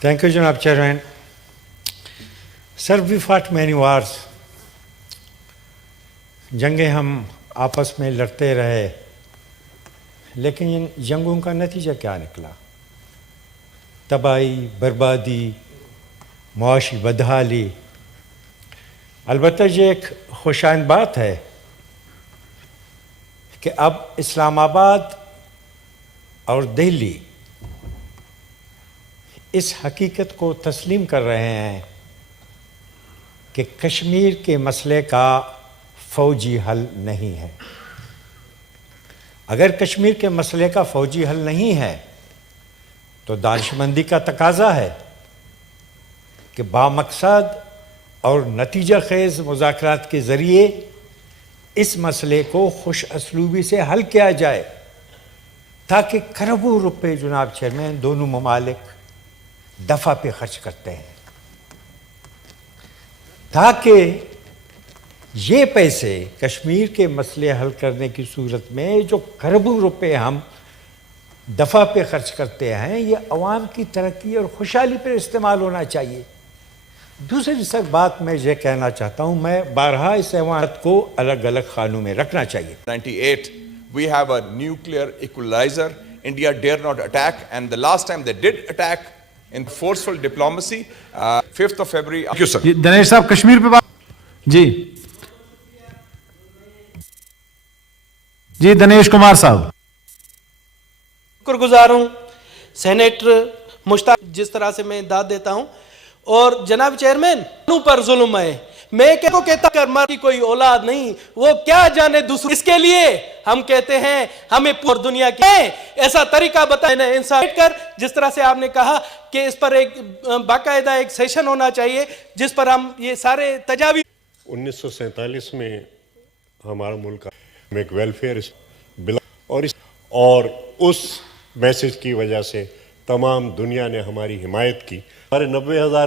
Thank you, Janab Chairman. Sir, we fought many wars. جنگیں ہم آپس میں لڑتے رہے، لیکن ان جنگوں کا نتیجہ کیا نکلا؟ تباہی، بربادی، معاشی بدحالی۔ البتہ یہ ایک خوشائند بات ہے کہ اب اسلام آباد اور دہلی اس حقیقت کو تسلیم کر رہے ہیں کہ کشمیر کے مسئلے کا فوجی حل نہیں ہے۔ اگر کشمیر کے مسئلے کا فوجی حل نہیں ہے تو دانشمندی کا تقاضا ہے کہ بامقصد اور نتیجہ خیز مذاکرات کے ذریعے اس مسئلے کو خوش اسلوبی سے حل کیا جائے، تاکہ کروڑوں روپے جناب چیئرمین دونوں ممالک دفعہ پہ خرچ کرتے ہیں، تاکہ یہ پیسے کشمیر کے مسئلے حل کرنے کی صورت میں جو کروڑوں روپے ہم دفعہ پہ خرچ کرتے ہیں، یہ عوام کی ترقی اور خوشحالی پر استعمال ہونا چاہیے۔ دوسری سر بات میں یہ کہنا چاہتا ہوں، میں بارہا اس عوامت کو الگ الگ خانوں میں رکھنا چاہیے۔ 98 we have a nuclear equalizer. India dare not attack, and the last time they did attack in forceful diplomacy, 5th of February. Thank you, sir. Dinesh صاحب کشمیر پہ بات جی دنیش کمار صاحب۔ شکر گزار ہوں سینیٹر مشتاق جس طرح سے میں داد دیتا ہوں، اور جناب چیئرمین پر ظلم ہے، میں کہتا کر مر کی کوئی اولاد نہیں، وہ کیا جانے دوسرے، اس کے لیے ہم کہتے ہیں ہمیں پوری دنیا کی ایسا طریقہ بتائیں انسان کر، جس طرح سے آپ نے کہا کہ اس پر ایک باقاعدہ ایک سیشن ہونا چاہیے جس پر ہم یہ سارے تجاویز۔ 1947 میں ہمارا ملک میں ایک ویلفیئر بل اور اس میسج کی وجہ سے تمام دنیا نے ہماری حمایت کی۔ ہمارے 90,000